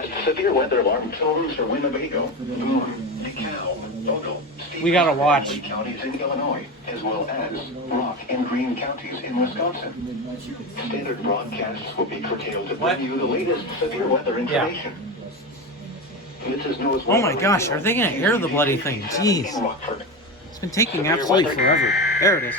broadcast severe weather alarm tones for Winnebago, Boone, DeKalb, Ogle, We gotta watch. counties in Illinois, as well as Rock and Greene counties in Wisconsin. Standard broadcasts will be curtailed to bring you the latest severe weather information. This is Noah's Oh my gosh, are they gonna air the bloody thing? Jeez. in Rockford. It's been taking absolutely forever. There it is.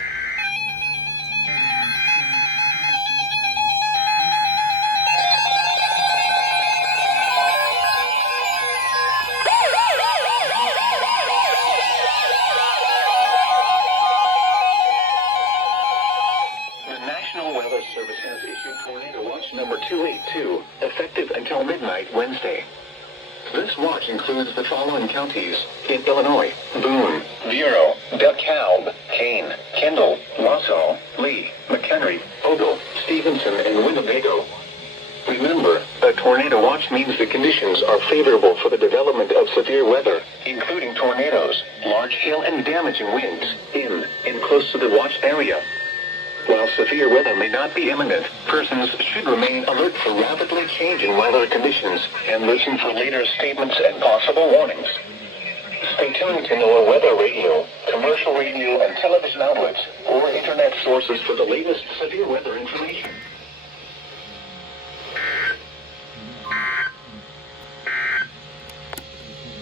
The National Weather Service has issued Tornado Watch number 282, effective until midnight Wednesday. This watch includes the following counties in Illinois: Boone, Vero, DeKalb, Kane, Kendall, Wausau, Lee, McHenry, Ogle, Stevenson, and Winnebago. Remember, a tornado watch means the conditions are favorable for the development of severe weather, including tornadoes, large hail, and damaging winds in and close to the watch area. While severe weather may not be imminent, persons should remain alert for rapidly changing weather conditions and listen for later statements and possible warnings. Stay tuned to Noaa weather radio, commercial radio and television outlets, or internet sources for the latest severe weather information.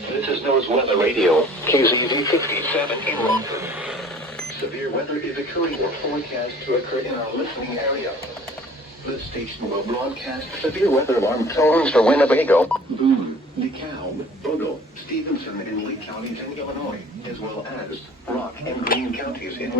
This is Noaa's weather radio, KZZ 57 in Rockford. Severe weather is occurring or forecast to occur in our listening area. This station will broadcast severe weather alarm tones for Winnebago, Boone, DeKalb, Ogle, Stevenson, and Lee counties in Illinois, as well as Rock and Greene counties in Wisconsin.